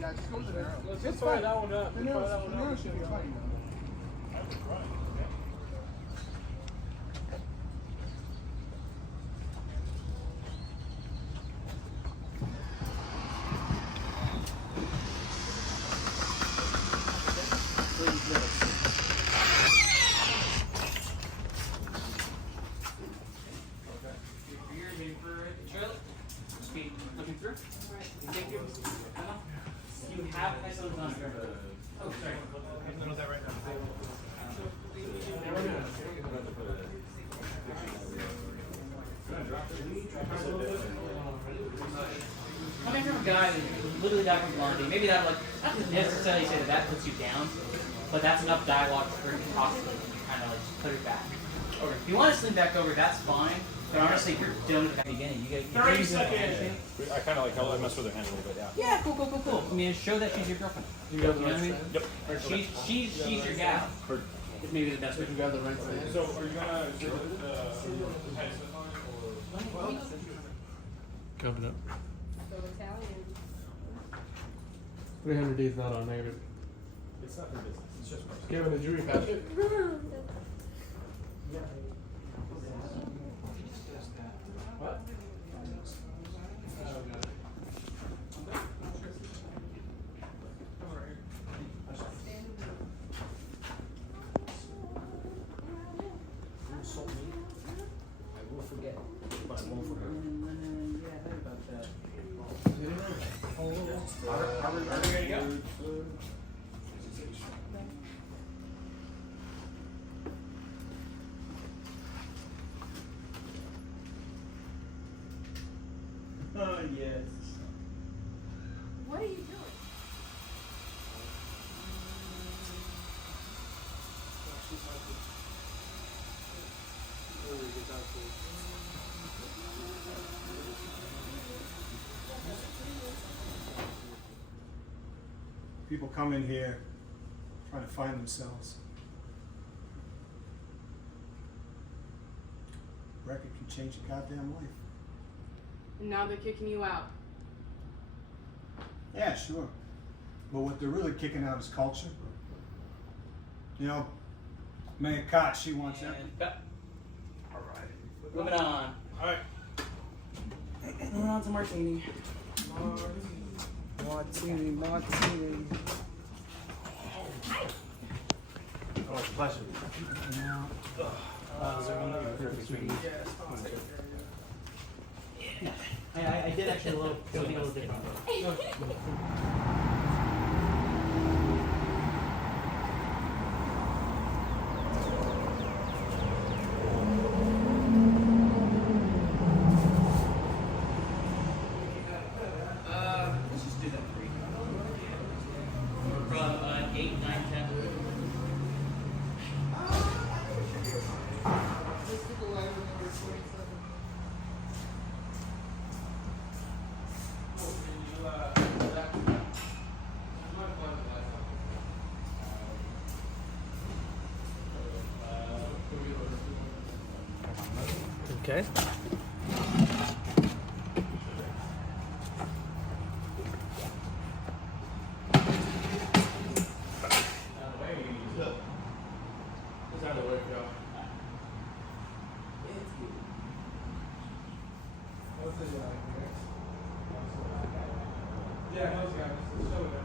Yeah, just go to the arrow. Let's fire that one up. The arrow should be fine. Coming from a guy who literally got from Blondie, maybe that like not necessarily say that puts you down, but that's enough dialogue for you to possibly kind of like put it back. Over. If you want to sling back over, that's fine. But honestly, if you're doing it at the beginning, you get 30 seconds. I kind of like how I mess with her hand a little bit, yeah. Yeah, cool. I mean, show that she's your girlfriend. You know what I mean? Yep. Or she's your gal. It's maybe the best way. You got the right thing. So are you gonna do Coming up. So Italian. 300 days not on there. It's not her business, it's just personal. Kevin, did you repatch it? What? I will forget, but I won't forget. Are we ready to go? Oh, yes. What are you doing? People come in here trying to find themselves. Record can change a goddamn life. And now they're kicking you out. Yeah, sure. But what they're really kicking out is culture. You know, Mayor Coss, she wants that. And cut. Alright. Moving on. Alright. Moving on to Martini. Martini. Oh, it's a pleasure. I did actually a little different. Let's just do that three. From 8, 9, 10. Okay. Yeah, those guys. Let's show it.